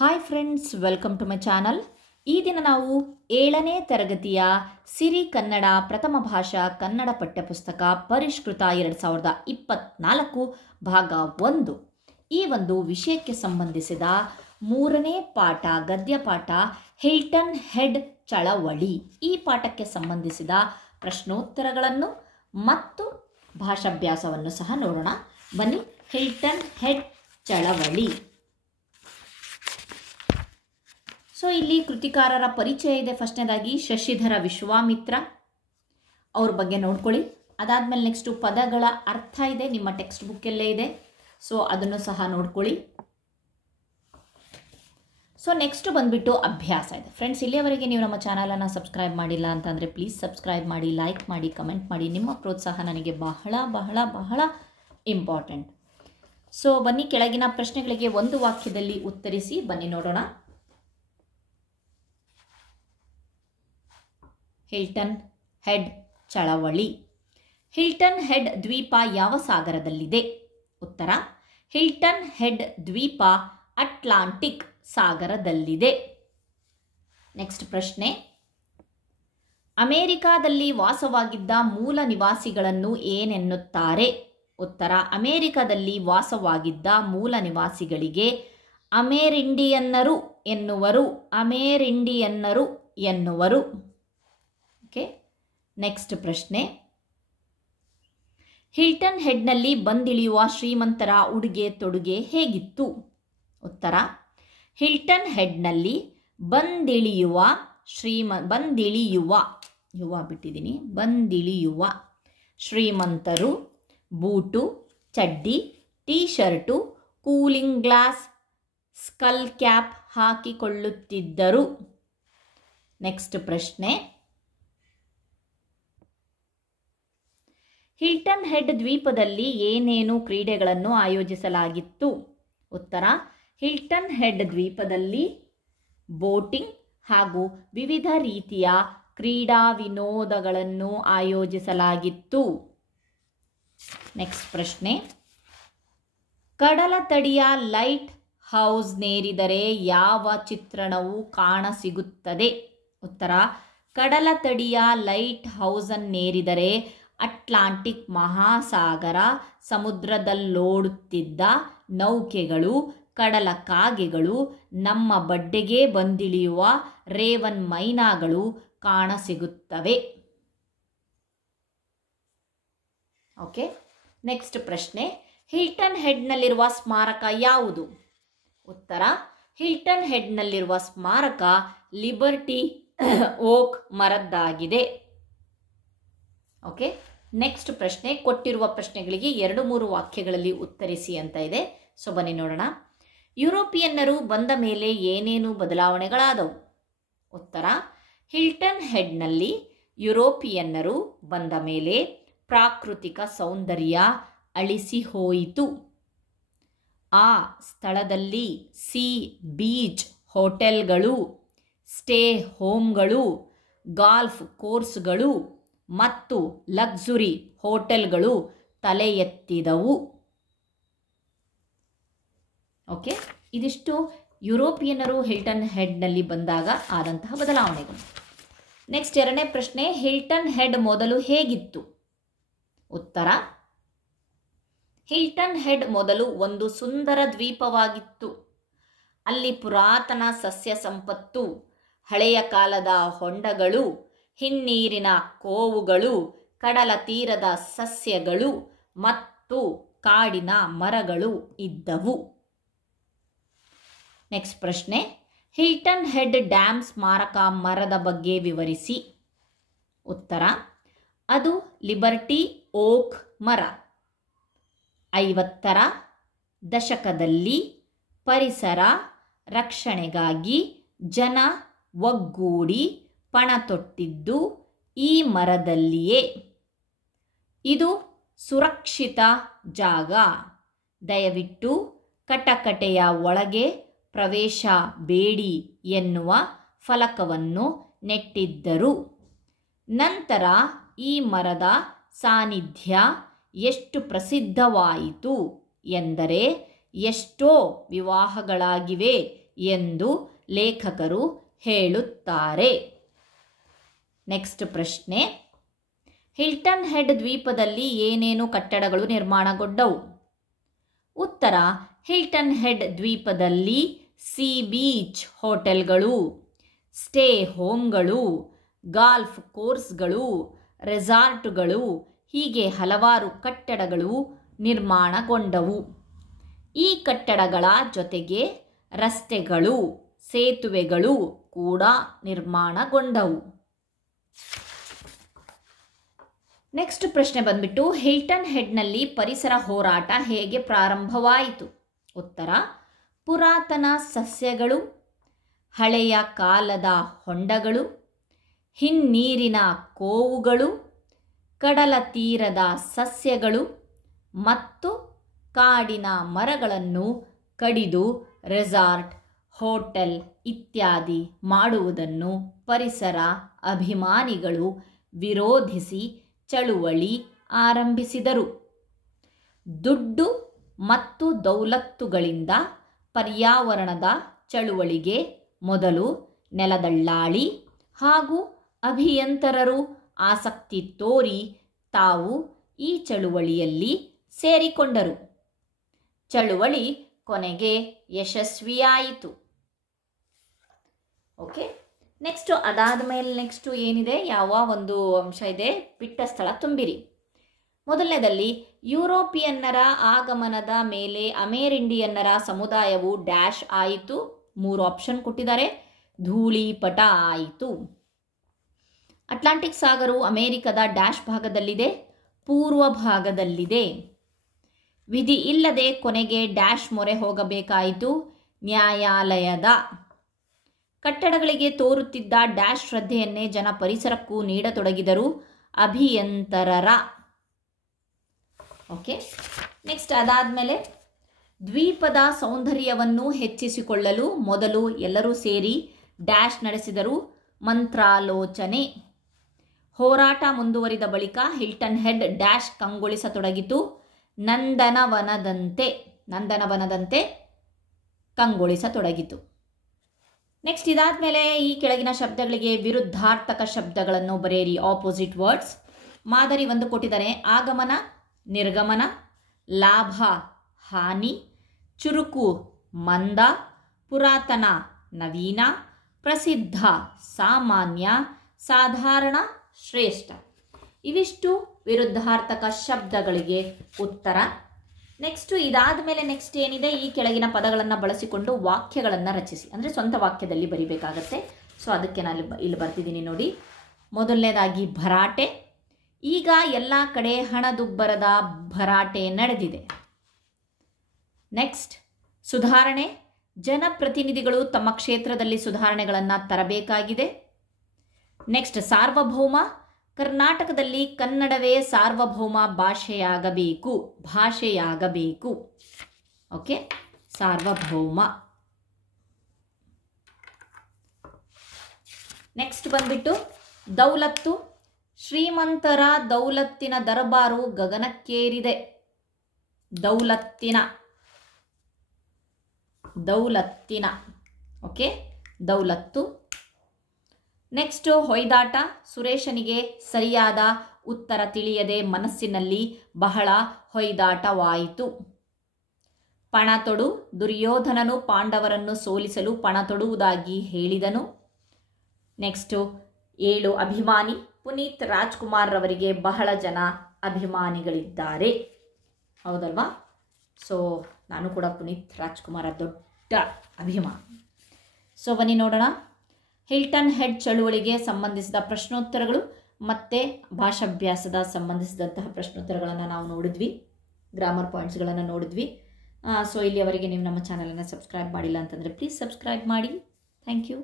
Hi friends, welcome to my channel. ಈ ದಿನ ನಾವು 7ನೇ ತರಗತಿಯ ಸಿರಿ ಕನ್ನಡ ಪ್ರಥಮ ಭಾಷಾ ಕನ್ನಡ ಪಠ್ಯಪುಸ್ತಕ ಪರಿಷ್ಕೃತ 2024 ಭಾಗ 1 ಈ ಒಂದು ವಿಷಯಕ್ಕೆ ಸಂಬಂಧಿಸಿದ 3ನೇ ಪಾಠ ಗದ್ಯ ಪಾಠ ಹಿಲ್ಟನ್ ಹೆಡ್ ಚಳವಳಿ. ಈ ಪಾಠಕ್ಕೆ ಸಂಬಂಧಿಸಿದ ಪ್ರಶ್ನೋತ್ತರಗಳನ್ನು ಮತ್ತು ಭಾಷಾಭ್ಯಾಸವನ್ನು ಸಹ ನೋಡೋಣ. ಬನ್ನಿ. ಹಿಲ್ಟನ್ ಹೆಡ್ ಚಳವಳಿ. ಸೊ ಇಲ್ಲಿ ಕೃತಿಕಾರರ ಪರಿಚಯ ಇದೆ. ಫಸ್ಟ್ನೇದಾಗಿ ಶಶಿಧರ ವಿಶ್ವಾಮಿತ್ರ ಅವ್ರ ಬಗ್ಗೆ ನೋಡ್ಕೊಳ್ಳಿ. ಅದಾದಮೇಲೆ ನೆಕ್ಸ್ಟು ಪದಗಳ ಅರ್ಥ ಇದೆ, ನಿಮ್ಮ ಟೆಕ್ಸ್ಟ್ ಬುಕ್ಕಲ್ಲೇ ಇದೆ. ಸೊ ಅದನ್ನು ಸಹ ನೋಡ್ಕೊಳ್ಳಿ. ಸೊ ನೆಕ್ಸ್ಟ್ ಬಂದುಬಿಟ್ಟು ಅಭ್ಯಾಸ ಇದೆ. ಫ್ರೆಂಡ್ಸ್, ಇಲ್ಲಿಯವರೆಗೆ ನೀವು ನಮ್ಮ ಚಾನಲನ್ನು ಸಬ್ಸ್ಕ್ರೈಬ್ ಮಾಡಿಲ್ಲ ಅಂತಂದರೆ ಪ್ಲೀಸ್ ಸಬ್ಸ್ಕ್ರೈಬ್ ಮಾಡಿ, ಲೈಕ್ ಮಾಡಿ, ಕಮೆಂಟ್ ಮಾಡಿ. ನಿಮ್ಮ ಪ್ರೋತ್ಸಾಹ ನನಗೆ ಬಹಳ ಬಹಳ ಬಹಳ ಇಂಪಾರ್ಟೆಂಟ್. ಸೊ ಬನ್ನಿ, ಕೆಳಗಿನ ಪ್ರಶ್ನೆಗಳಿಗೆ ಒಂದು ವಾಕ್ಯದಲ್ಲಿ ಉತ್ತರಿಸಿ. ಬನ್ನಿ ನೋಡೋಣ. ಹಿಲ್ಟನ್ ಹೆಡ್ ಚಳವಳಿ. ಹಿಲ್ಟನ್ ಹೆಡ್ ದ್ವೀಪ ಯಾವ ಸಾಗರದಲ್ಲಿದೆ? ಉತ್ತರ: ಹಿಲ್ಟನ್ ಹೆಡ್ ದ್ವೀಪ ಅಟ್ಲಾಂಟಿಕ್ ಸಾಗರದಲ್ಲಿದೆ. ನೆಕ್ಸ್ಟ್ ಪ್ರಶ್ನೆ: ಅಮೆರಿಕಾದಲ್ಲಿ ವಾಸವಾಗಿದ್ದ ಮೂಲ ನಿವಾಸಿಗಳನ್ನು ಏನೆನ್ನುತ್ತಾರೆ? ಉತ್ತರ: ಅಮೆರಿಕದಲ್ಲಿ ವಾಸವಾಗಿದ್ದ ಮೂಲ ನಿವಾಸಿಗಳಿಗೆ ಅಮೆರಿಂಡಿಯನ್ನರು ಎನ್ನುವರು. ಅಮೆರಿಂಡಿಯನ್ನರು ಎನ್ನುವರು. ಓಕೆ. ನೆಕ್ಸ್ಟ್ ಪ್ರಶ್ನೆ: ಹಿಲ್ಟನ್ ಹೆಡ್ನಲ್ಲಿ ಬಂದಿಳಿಯುವ ಶ್ರೀಮಂತರ ಉಡುಗೆ ತೊಡುಗೆ ಹೇಗಿತ್ತು? ಉತ್ತರ: ಹಿಲ್ಟನ್ ಹೆಡ್ನಲ್ಲಿ ಬಂದಿಳಿಯುವ ಶ್ರೀಮಂತರು ಬೂಟು, ಚಡ್ಡಿ, T shirt, cooling glass, skull cap ಹಾಕಿಕೊಳ್ಳುತ್ತಿದ್ದರು. ನೆಕ್ಸ್ಟ್ ಪ್ರಶ್ನೆ: ಹಿಲ್ಟನ್ ಹೆಡ್ ದ್ವೀಪದಲ್ಲಿ ಏನೇನು ಕ್ರೀಡೆಗಳನ್ನು ಆಯೋಜಿಸಲಾಗಿತ್ತು? ಉತ್ತರ: ಹಿಲ್ಟನ್ ಹೆಡ್ ದ್ವೀಪದಲ್ಲಿ ಬೋಟಿಂಗ್ ಹಾಗೂ ವಿವಿಧ ರೀತಿಯ ಕ್ರೀಡಾ ವಿನೋದಗಳನ್ನು ಆಯೋಜಿಸಲಾಗಿತ್ತು. ನೆಕ್ಸ್ಟ್ ಪ್ರಶ್ನೆ: ಕಡಲತಡಿಯ ಲೈಟ್ ಹೌಸ್ನೇರಿದರೆ ಯಾವ ಚಿತ್ರಣವು ಕಾಣಸಿಗುತ್ತದೆ? ಉತ್ತರ: ಕಡಲತಡಿಯ ಲೈಟ್ ಹೌಸನ್ನೇರಿದರೆ ಅಟ್ಲಾಂಟಿಕ್ ಮಹಾಸಾಗರ, ಸಮುದ್ರದಲ್ಲೋಡುತ್ತಿದ್ದ ನೌಕೆಗಳು, ಕಡಲ ಕಾಗೆಗಳು, ನಮ್ಮ ಬಡ್ಡೆಗೆ ಬಂದಿಳಿಯುವ ರೇವನ್ ಮೈನಾಗಳು ಕಾಣಸಿಗುತ್ತವೆ. ಓಕೆ. ನೆಕ್ಸ್ಟ್ ಪ್ರಶ್ನೆ: ಹಿಲ್ಟನ್ ಹೆಡ್ನಲ್ಲಿರುವ ಸ್ಮಾರಕ ಯಾವುದು? ಉತ್ತರ: ಹಿಲ್ಟನ್ ಹೆಡ್ನಲ್ಲಿರುವ ಸ್ಮಾರಕ ಲಿಬರ್ಟಿ ಓಕ್ ಮರದ್ದಾಗಿದೆ. ಓಕೆ. ನೆಕ್ಸ್ಟ್ ಪ್ರಶ್ನೆ: ಕೊಟ್ಟಿರುವ ಪ್ರಶ್ನೆಗಳಿಗೆ 2-3 ವಾಕ್ಯಗಳಲ್ಲಿ ಉತ್ತರಿಸಿ ಅಂತ ಇದೆ. ಸೊ ಬನ್ನಿ ನೋಡೋಣ. ಯುರೋಪಿಯನ್ನರು ಬಂದ ಮೇಲೆ ಏನೇನು ಬದಲಾವಣೆಗಳಾದವು? ಉತ್ತರ: ಹಿಲ್ಟನ್ ಹೆಡ್ನಲ್ಲಿ ಯುರೋಪಿಯನ್ನರು ಬಂದ ಮೇಲೆ ಪ್ರಾಕೃತಿಕ ಸೌಂದರ್ಯ ಅಳಿಸಿ ಹೋಯಿತು. ಆ ಸ್ಥಳದಲ್ಲಿ ಬೀಚ್ ಹೋಟೆಲ್ಗಳು, ಸ್ಟೇ ಹೋಮ್ಗಳು, ಗಾಲ್ಫ್ ಕೋರ್ಸ್ಗಳು ಮತ್ತು ಲಕ್ಸುರಿ ಹೋಟೆಲ್ಗಳು ತಲೆ ಎತ್ತಿದವು. ಓಕೆ. ಇದಿಷ್ಟು ಯುರೋಪಿಯನ್ನರು ಹಿಲ್ಟನ್ ಹೆಡ್ನಲ್ಲಿ ಬಂದಾಗ ಆದಂತಹ ಬದಲಾವಣೆಗಳು. ನೆಕ್ಸ್ಟ್ 2ನೇ ಪ್ರಶ್ನೆ: ಹಿಲ್ಟನ್ ಹೆಡ್ ಮೊದಲು ಹೇಗಿತ್ತು? ಉತ್ತರ: ಹಿಲ್ಟನ್ ಹೆಡ್ ಮೊದಲು ಒಂದು ಸುಂದರ ದ್ವೀಪವಾಗಿತ್ತು. ಅಲ್ಲಿ ಪುರಾತನ ಸಸ್ಯ ಸಂಪತ್ತು, ಹಳೆಯ ಕಾಲದ ಹೊಂಡಗಳು, ಹಿನ್ನೀರಿನ ಕೋವುಗಳು, ಕಡಲ ತೀರದ ಸಸ್ಯಗಳು ಮತ್ತು ಕಾಡಿನ ಮರಗಳು ಇದ್ದವು. ನೆಕ್ಸ್ಟ್ ಪ್ರಶ್ನೆ: ಹಿಲ್ಟನ್ ಹೆಡ್ ಡ್ಯಾಮ್ ಸ್ಮಾರಕ ಮರದ ಬಗ್ಗೆ ವಿವರಿಸಿ. ಉತ್ತರ: ಅದು ಲಿಬರ್ಟಿ ಓಕ್ ಮರ. 50ರ ದಶಕದಲ್ಲಿ ಪರಿಸರ ರಕ್ಷಣೆಗಾಗಿ ಜನ ಒಗ್ಗೂಡಿ ಪಣ ತೊಟ್ಟಿದ್ದು ಈ ಮರದಲ್ಲಿಯೇ. ಇದು ಸುರಕ್ಷಿತ ಜಾಗ. ದಯವಿಟ್ಟು ಕಟಕಟೆಯ ಒಳಗೆ ಪ್ರವೇಶ ಬೇಡಿ ಎನ್ನುವ ಫಲಕವನ್ನು ನೆಟ್ಟಿದ್ದರು. ನಂತರ ಈ ಮರದ ಸಾನ್ನಿಧ್ಯ ಎಷ್ಟು ಪ್ರಸಿದ್ಧವಾಯಿತು ಎಂದರೆ ಎಷ್ಟೋ ವಿವಾಹಗಳಾಗಿವೆ ಎಂದು ಲೇಖಕರು ಹೇಳುತ್ತಾರೆ. ನೆಕ್ಸ್ಟ್ ಪ್ರಶ್ನೆ, ಹಿಲ್ಟನ್ ಹೆಡ್ ದ್ವೀಪದಲ್ಲಿ ಏನೇನು ಕಟ್ಟಡಗಳು ನಿರ್ಮಾಣಗೊಂಡವು? ಉತ್ತರ, ಹಿಲ್ಟನ್ ಹೆಡ್ ದ್ವೀಪದಲ್ಲಿ ಸೀ ಬೀಚ್ ಹೋಟೆಲ್ಗಳು, ಸ್ಟೇ ಹೋಮ್ಗಳು, ಗಾಲ್ಫ್ ಕೋರ್ಸ್ಗಳು, ರೆಸಾರ್ಟ್ಗಳು ಹೀಗೆ ಹಲವಾರು ಕಟ್ಟಡಗಳು ನಿರ್ಮಾಣಗೊಂಡವು. ಈ ಕಟ್ಟಡಗಳ ಜೊತೆಗೆ ರಸ್ತೆಗಳು, ಸೇತುವೆಗಳು ಕೂಡ ನಿರ್ಮಾಣಗೊಂಡವು. ನೆಕ್ಸ್ಟ್ ಪ್ರಶ್ನೆ ಬಂದ್ಬಿಟ್ಟು, ಹಿಲ್ಟನ್ ಹೆಡ್ನಲ್ಲಿ ಪರಿಸರ ಹೋರಾಟ ಹೇಗೆ ಪ್ರಾರಂಭವಾಯಿತು? ಉತ್ತರ, ಪುರಾತನ ಸಸ್ಯಗಳು, ಹಳೆಯ ಕಾಲದ ಹೊಂಡಗಳು, ಹಿನ್ನೀರಿನ ಕೋವುಗಳು, ಕಡಲ ತೀರದ ಸಸ್ಯಗಳು ಮತ್ತು ಕಾಡಿನ ಮರಗಳನ್ನು ಕಡಿದು ರೆಸಾರ್ಟ್, ಹೋಟೆಲ್ ಇತ್ಯಾದಿ ಮಾಡುವುದನ್ನು ಪರಿಸರ ಅಭಿಮಾನಿಗಳು ವಿರೋಧಿಸಿ ಚಳುವಳಿ ಆರಂಭಿಸಿದರು. ದುಡ್ಡು ಮತ್ತು ದೌಲತ್ತುಗಳಿಂದ ಪರ್ಯಾವರಣದ ಚಳುವಳಿಗೆ ಮೊದಲು ನೆಲದಳ್ಳಾಳಿ ಹಾಗೂ ಅಭಿಯಂತರರು ಆಸಕ್ತಿ ತೋರಿ ತಾವು ಈ ಚಳುವಳಿಯಲ್ಲಿ ಸೇರಿಕೊಂಡರು. ಚಳುವಳಿ ಕೊನೆಗೆ ಯಶಸ್ವಿಯಾಯಿತು. ಓಕೆ, ನೆಕ್ಸ್ಟು ಅದಾದ ಮೇಲೆ ನೆಕ್ಸ್ಟು ಏನಿದೆ, ಯಾವ ಒಂದು ಅಂಶ ಇದೆ, ಬಿಟ್ಟ ಸ್ಥಳ ತುಂಬಿರಿ. ಮೊದಲನೇದಲ್ಲಿ, ಯುರೋಪಿಯನ್ನರ ಆಗಮನದ ಮೇಲೆ ಅಮೇರಿಂಡಿಯನ್ನರ ಸಮುದಾಯವು ಡ್ಯಾಶ್ ಆಯಿತು. 3 ಆಪ್ಷನ್ ಕೊಟ್ಟಿದ್ದಾರೆ. ಧೂಳಿಪಟ ಆಯಿತು. ಅಟ್ಲಾಂಟಿಕ್ ಸಾಗರವು ಅಮೆರಿಕದ ಡ್ಯಾಶ್ ಭಾಗದಲ್ಲಿದೆ, ಪೂರ್ವ ಭಾಗದಲ್ಲಿದೆ. ವಿಧಿ ಇಲ್ಲದೆ ಕೊನೆಗೆ ಡ್ಯಾಶ್ ಮೊರೆ ಹೋಗಬೇಕಾಯಿತು, ನ್ಯಾಯಾಲಯದ. ಕಟ್ಟಡಗಳಿಗೆ ತೋರುತ್ತಿದ್ದ ಡ್ಯಾಶ್ ಶ್ರದ್ಧೆಯನ್ನೇ ಜನ ಪರಿಸರಕ್ಕೂ ನೀಡತೊಡಗಿದರು, ಅಭಿಯಂತರರ. ಓಕೆ, ನೆಕ್ಸ್ಟ್ ಅದಾದಮೇಲೆ, ದ್ವೀಪದ ಸೌಂದರ್ಯವನ್ನು ಹೆಚ್ಚಿಸಿಕೊಳ್ಳಲು ಮೊದಲು ಎಲ್ಲರೂ ಸೇರಿ ಡ್ಯಾಶ್ ನಡೆಸಿದರು, ಮಂತ್ರಾಲೋಚನೆ. ಹೋರಾಟ ಮುಂದುವರಿದ ಬಳಿಕ ಹಿಲ್ಟನ್ ಹೆಡ್ ಡ್ಯಾಶ್ ಕಂಗೊಳಿಸತೊಡಗಿತು, ನಂದನವನದಂತೆ ಕಂಗೊಳಿಸತೊಡಗಿತು. ನೆಕ್ಸ್ಟ್ ಇದಾದಮೇಲೆ ಈ ಕೆಳಗಿನ ಶಬ್ದಗಳಿಗೆ ವಿರುದ್ಧಾರ್ಥಕ ಶಬ್ದಗಳನ್ನು ಬರೆಯಿರಿ, ಆಪೋಸಿಟ್ ವರ್ಡ್ಸ್. ಮಾದರಿ 1 ಕೊಟ್ಟಿದ್ದಾರೆ. ಆಗಮನ, ನಿರ್ಗಮನ, ಲಾಭ, ಹಾನಿ, ಚುರುಕು, ಮಂದ, ಪುರಾತನ, ನವೀನ, ಪ್ರಸಿದ್ಧ, ಸಾಮಾನ್ಯ, ಸಾಧಾರಣ, ಶ್ರೇಷ್ಠ. ಇವಿಷ್ಟು ವಿರುದ್ಧಾರ್ಥಕ ಶಬ್ದಗಳಿಗೆ ಉತ್ತರ. ನೆಕ್ಸ್ಟು ಇದಾದ ಮೇಲೆ ನೆಕ್ಸ್ಟ್ ಏನಿದೆ, ಈ ಕೆಳಗಿನ ಪದಗಳನ್ನು ಬಳಸಿಕೊಂಡು ವಾಕ್ಯಗಳನ್ನು ರಚಿಸಿ, ಅಂದರೆ ಸ್ವಂತ ವಾಕ್ಯದಲ್ಲಿ ಬರಿಬೇಕಾಗತ್ತೆ. ಸೊ ಅದಕ್ಕೆ ನಾನು ಇಲ್ಲಿ ಬರ್ತಿದ್ದೀನಿ ನೋಡಿ. ಮೊದಲನೇದಾಗಿ ಭರಾಟೆ. ಈಗ ಎಲ್ಲ ಕಡೆ ಹಣದುಬ್ಬರದ ಭರಾಟೆ ನಡೆದಿದೆ. ನೆಕ್ಸ್ಟ್ ಸುಧಾರಣೆ. ಜನಪ್ರತಿನಿಧಿಗಳು ತಮ್ಮ ಕ್ಷೇತ್ರದಲ್ಲಿ ಸುಧಾರಣೆಗಳನ್ನು ತರಬೇಕಾಗಿದೆ. ನೆಕ್ಸ್ಟ್ ಸಾರ್ವಭೌಮ. ಕರ್ನಾಟಕದಲ್ಲಿ ಕನ್ನಡವೇ ಸಾರ್ವಭೌಮ ಭಾಷೆಯಾಗಬೇಕು. ಓಕೆ, ಸಾರ್ವಭೌಮ. ನೆಕ್ಸ್ಟ್ ಬಂದ್ಬಿಟ್ಟು ದೌಲತ್ತು. ಶ್ರೀಮಂತರ ದೌಲತ್ತಿನ ದರ್ಬಾರು ಗಗನಕ್ಕೇರಿದೆ. ದೌಲತ್ತಿನ ಓಕೆ, ದೌಲತ್ತು. ನೆಕ್ಸ್ಟು ಹೊಯ್ದಾಟ. ಸುರೇಶನಿಗೆ ಸರಿಯಾದ ಉತ್ತರ ತಿಳಿಯದೆ ಮನಸ್ಸಿನಲ್ಲಿ ಬಹಳ ಹೊಯ್ದಾಟವಾಯಿತು. ಪಣತೊಡು. ದುರ್ಯೋಧನನು ಪಾಂಡವರನ್ನು ಸೋಲಿಸಲು ಪಣ ತೊಡುವುದಾಗಿ ಹೇಳಿದನು. ನೆಕ್ಸ್ಟು 7 ಅಭಿಮಾನಿ. ಪುನೀತ್ ರಾಜ್ಕುಮಾರ್ ರವರಿಗೆ ಬಹಳ ಜನ ಅಭಿಮಾನಿಗಳಿದ್ದಾರೆ, ಹೌದಲ್ವಾ? ಸೊ ನಾನು ಕೂಡ ಪುನೀತ್ ರಾಜ್ಕುಮಾರ ದೊಡ್ಡ ಅಭಿಮಾನಿ. ಸೊ ಬನ್ನಿ ನೋಡೋಣ. ಹಿಲ್ಟನ್ ಹೆಡ್ ಚಳುವಳಿಗೆ ಸಂಬಂಧಿಸಿದ ಪ್ರಶ್ನೋತ್ತರಗಳು ಮತ್ತು ಭಾಷಾಭ್ಯಾಸದ ಸಂಬಂಧಿಸಿದಂತಹ ಪ್ರಶ್ನೋತ್ತರಗಳನ್ನು ನಾವು ನೋಡಿದ್ವಿ, ಗ್ರಾಮರ್ ಪಾಯಿಂಟ್ಸ್ಗಳನ್ನು ನೋಡಿದ್ವಿ. ಸೊ ಇಲ್ಲಿಯವರೆಗೆ ನೀವು ನಮ್ಮ ಚಾನಲನ್ನು ಸಬ್ಸ್ಕ್ರೈಬ್ ಮಾಡಿಲ್ಲ ಅಂತಂದರೆ ಪ್ಲೀಸ್ ಸಬ್ಸ್ಕ್ರೈಬ್ ಮಾಡಿ. Thank you.